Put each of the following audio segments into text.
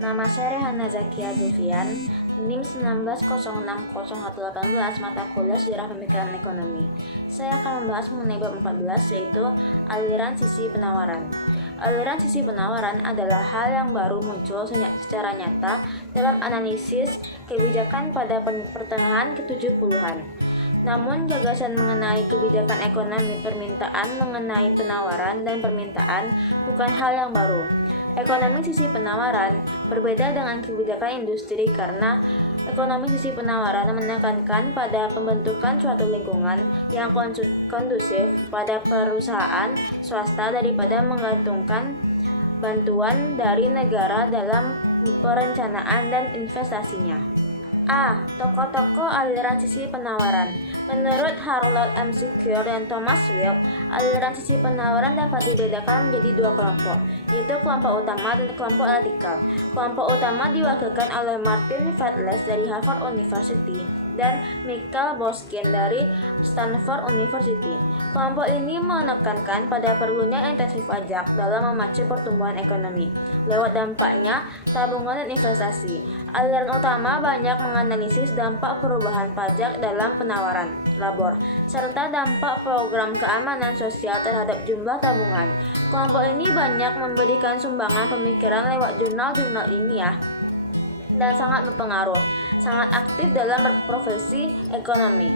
Nama saya Rehana Zakia Zulfian, NIM 19060118, mata kuliah Sejarah Pemikiran Ekonomi. Saya akan membahas mengenai bab 14, yaitu aliran sisi penawaran. Aliran sisi penawaran adalah hal yang baru muncul secara nyata dalam analisis kebijakan pada pertengahan ke-70-an. Namun, gagasan mengenai kebijakan ekonomi permintaan mengenai penawaran dan permintaan bukan hal yang baru. Ekonomi sisi penawaran berbeda dengan kebijakan industri karena ekonomi sisi penawaran menekankan pada pembentukan suatu lingkungan yang kondusif pada perusahaan swasta daripada menggantungkan bantuan dari negara dalam perencanaan dan investasinya. A. Tokoh-tokoh aliran sisi penawaran. Menurut Harold M. Secure dan Thomas Wilk, aliran sisi penawaran dapat dibedakan menjadi dua kelompok, yaitu kelompok utama dan kelompok radikal. Kelompok utama diwakilkan oleh Martin Fetles dari Harvard University dan Michael Boskin dari Stanford University. Kelompok ini menekankan pada perlunya intensif pajak dalam memacu pertumbuhan ekonomi lewat dampaknya tabungan dan investasi. Aliran utama banyak menganalisis dampak perubahan pajak dalam penawaran labor serta dampak program keamanan sosial terhadap jumlah tabungan. Kelompok ini banyak memberikan sumbangan pemikiran lewat jurnal-jurnal ilmiah dan sangat berpengaruh, sangat aktif dalam berprofesi ekonomi.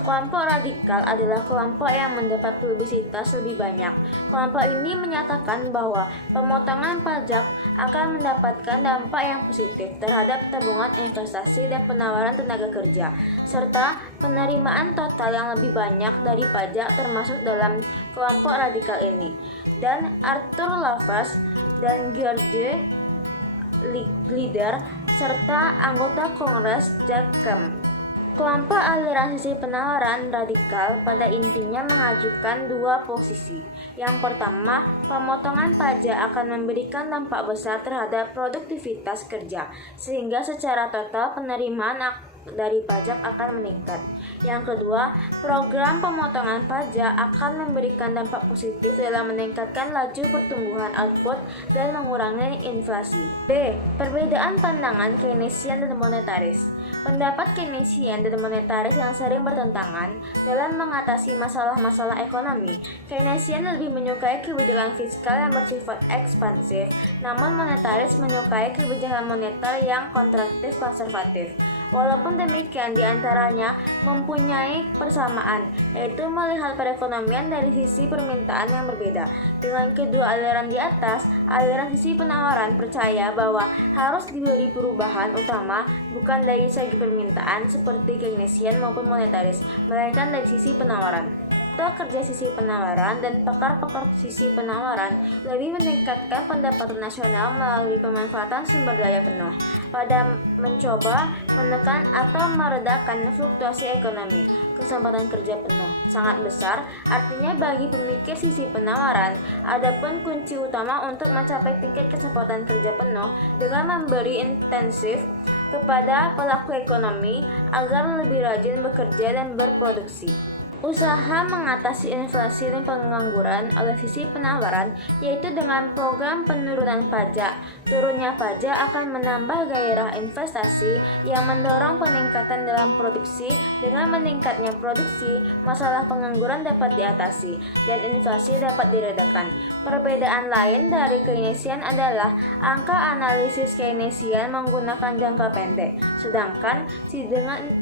Kelompok radikal adalah kelompok yang mendapat publisitas lebih banyak. Kelompok ini menyatakan bahwa pemotongan pajak akan mendapatkan dampak yang positif terhadap tabungan investasi dan penawaran tenaga kerja, serta penerimaan total yang lebih banyak dari pajak termasuk dalam kelompok radikal ini. Dan Arthur Lavas dan George Glider serta anggota Kongres Jack Kemp. Kelompok aliran sisi penawaran radikal pada intinya mengajukan dua posisi. Yang pertama, pemotongan pajak akan memberikan dampak besar terhadap produktivitas kerja, sehingga secara total penerimaan dari pajak akan meningkat. Yang kedua, program pemotongan pajak akan memberikan dampak positif dalam meningkatkan laju pertumbuhan output dan mengurangi inflasi. B. Perbedaan pandangan Keynesian dan monetaris. Pendapat Keynesian dan monetaris yang sering bertentangan dalam mengatasi masalah-masalah ekonomi. Keynesian lebih menyukai kebijakan fiskal yang bersifat ekspansif, namun monetaris menyukai kebijakan moneter yang kontraktif konservatif. Walaupun demikian, di antaranya mempunyai persamaan, yaitu melihat perekonomian dari sisi permintaan yang berbeda. Dengan kedua aliran di atas, aliran sisi penawaran percaya bahwa harus diberi perubahan utama bukan dari segi permintaan seperti Keynesian maupun monetaris, melainkan dari sisi penawaran. Ketua kerja sisi penawaran dan pakar-pakar sisi penawaran lebih meningkatkan pendapatan nasional melalui pemanfaatan sumber daya penuh pada mencoba menekan atau meredakan fluktuasi ekonomi. Kesempatan kerja penuh sangat besar, artinya bagi pemikir sisi penawaran, adapun kunci utama untuk mencapai tingkat kesempatan kerja penuh dengan memberi intensif kepada pelaku ekonomi agar lebih rajin bekerja dan berproduksi. Usaha mengatasi inflasi dan pengangguran oleh sisi penawaran, yaitu dengan program penurunan pajak. Turunnya pajak akan menambah gairah investasi yang mendorong peningkatan dalam produksi. Dengan meningkatnya produksi, masalah pengangguran dapat diatasi dan inflasi dapat diredakan. Perbedaan lain dari Keynesian adalah angka analisis Keynesian menggunakan jangka pendek, sedangkan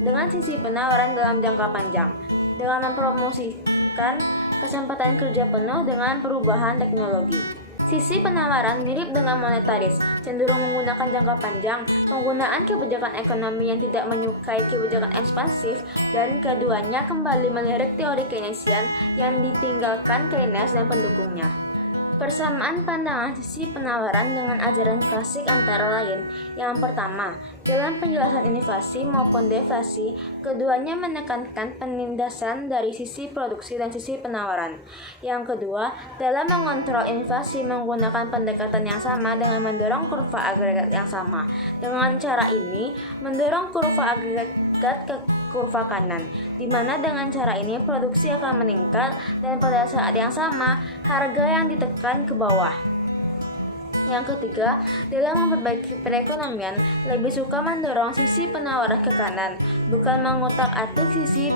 dengan sisi penawaran dalam jangka panjang, dengan mempromosikan kesempatan kerja penuh dengan perubahan teknologi. Sisi penawaran mirip dengan monetaris, cenderung menggunakan jangka panjang, penggunaan kebijakan ekonomi yang tidak menyukai kebijakan ekspansif, dan keduanya kembali melirik teori Keynesian yang ditinggalkan Keynes dan pendukungnya. Persamaan pandangan sisi penawaran dengan ajaran klasik antara lain. Yang pertama, dalam penjelasan inflasi maupun deflasi, keduanya menekankan penindasan dari sisi produksi dan sisi penawaran. Yang kedua, dalam mengontrol inflasi menggunakan pendekatan yang sama dengan mendorong kurva agregat yang sama. Dengan cara ini, mendorong kurva agregat ke kurva kanan, di mana dengan cara ini produksi akan meningkat dan pada saat yang sama harga yang ditekan ke bawah. Yang ketiga, dalam memperbaiki perekonomian, lebih suka mendorong sisi penawaran ke kanan, bukan mengutak-atik sisi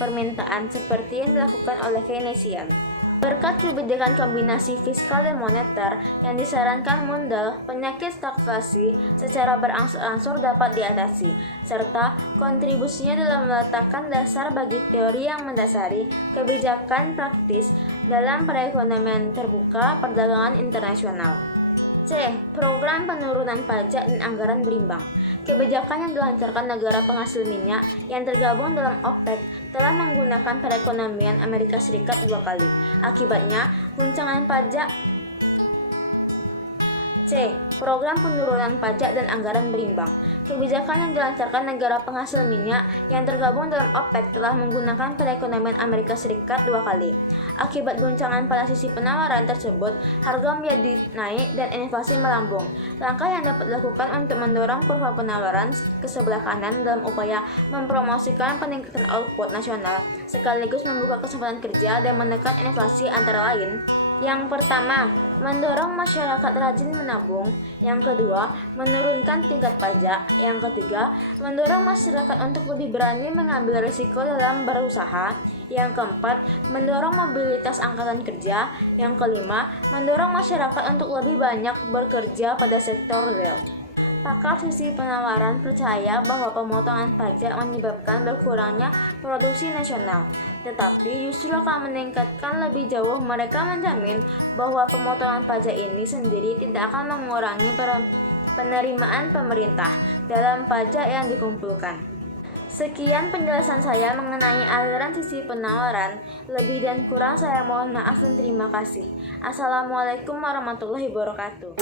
permintaan seperti yang dilakukan oleh Keynesian. Berkat kebijakan kombinasi fiskal dan moneter yang disarankan Mundell, penyakit stagflasi secara berangsur-angsur dapat diatasi, serta kontribusinya dalam meletakkan dasar bagi teori yang mendasari kebijakan praktis dalam perekonomian terbuka perdagangan internasional. C. Program penurunan pajak dan anggaran berimbang. Kebijakan yang dilancarkan negara penghasil minyak yang tergabung dalam OPEC telah menggunakan perekonomian Amerika Serikat 2 kali. Akibatnya, guncangan pajak. C. Program penurunan pajak dan anggaran berimbang. Kebijakan yang dilancarkan negara penghasil minyak yang tergabung dalam OPEC telah menggunakan perekonomian Amerika Serikat 2 kali. Akibat guncangan pada sisi penawaran tersebut, harga menjadi naik dan inflasi melambung. Langkah yang dapat dilakukan untuk mendorong kurva penawaran ke sebelah kanan dalam upaya mempromosikan peningkatan output nasional, sekaligus membuka kesempatan kerja dan menekan inflasi antara lain. Yang pertama, mendorong masyarakat rajin menabung. Yang kedua, menurunkan tingkat pajak. Yang ketiga, mendorong masyarakat untuk lebih berani mengambil risiko dalam berusaha. Yang keempat, mendorong mobilitas angkatan kerja. Yang kelima, mendorong masyarakat untuk lebih banyak bekerja pada sektor real. Pakar sisi penawaran percaya bahwa pemotongan pajak menyebabkan berkurangnya produksi nasional, tetapi justru akan meningkatkan lebih jauh. Mereka menjamin bahwa pemotongan pajak ini sendiri tidak akan mengurangi penerimaan pemerintah dalam pajak yang dikumpulkan. Sekian penjelasan saya mengenai aliran sisi penawaran. Lebih dan kurang saya mohon maaf dan terima kasih. Assalamualaikum warahmatullahi wabarakatuh.